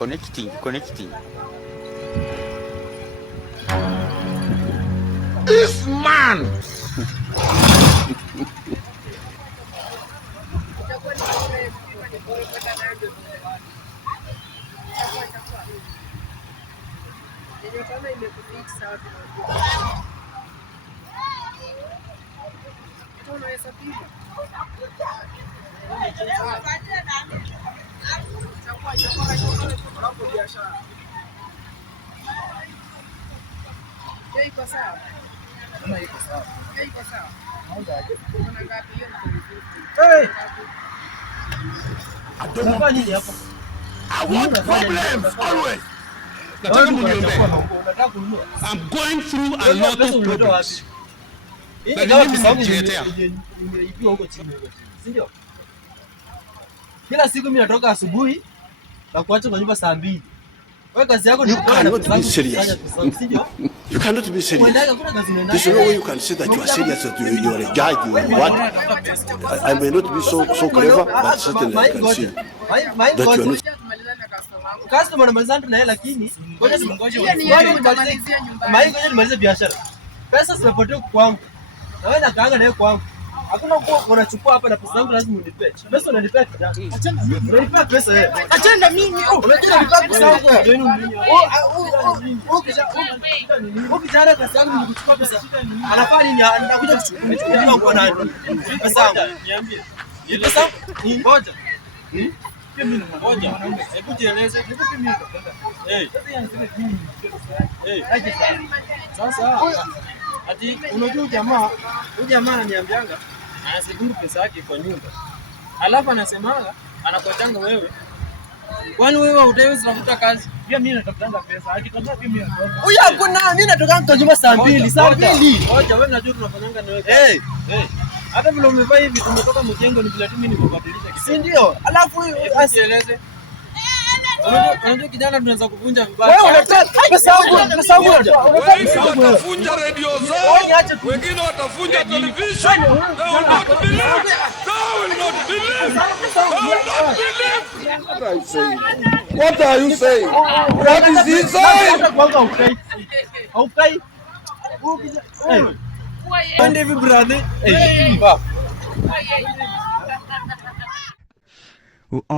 Connecting. This man. I want problems always. I'm going through a lot of problems. Kila siku mimi natoka asubuhi na kuacha kwa nyumba saa 2. Wewe kazi yako ni be serious. You cannot be serious. There's no way you can say that you are serious, that you are a judge, you are what? I may not be so clever, but certainly I can see that you are not. Customer anamalizana na yeye, lakini ngoja nimalize biashara. Pesa zinapotea kwangu. Na wewe nakaanga naye kwangu. Hakuna kwa unachukua hapa na pesa yangu lazima unipe. Pesa unanipa. Achana mimi. Unanipa pesa wewe. Achana mimi. Unajua unanipa pesa yangu. Ukijana pesa yangu nikuchukua pesa. Anafanya nini? Anakuja kuchukua kwa nani? Pesa yangu. Niambie. Ni pesa ni ngoja. Mimi ngoja. Hebu jieleze. Sasa ati unajua jamaa ananiambianga anasibungu pesa yake kwa nyumba. Alafu anasemanga anakuachanga wewe. Kwani wewe utaweza kutafuta kazi? Pia mimi natafutanga pesa. Akikataa pia mimi natoka. Huyu hakuna, mimi natoka kwa nyumba saa 2. Saa 2. Ngoja wewe unajua tunafanyanga na wewe. Hata vile umevaa hivi tumetoka mjengo ni vile tu mimi nikubadilisha kitu. Si ndio? Alafu asieleze. Unajua kijana tunaweza kuvunja vibaya. Wewe unataka pesa yangu Watavunja radio zao. Wengine watavunja television. They will not believe. What are you saying? What is he saying? Okay. And every brother. Oh.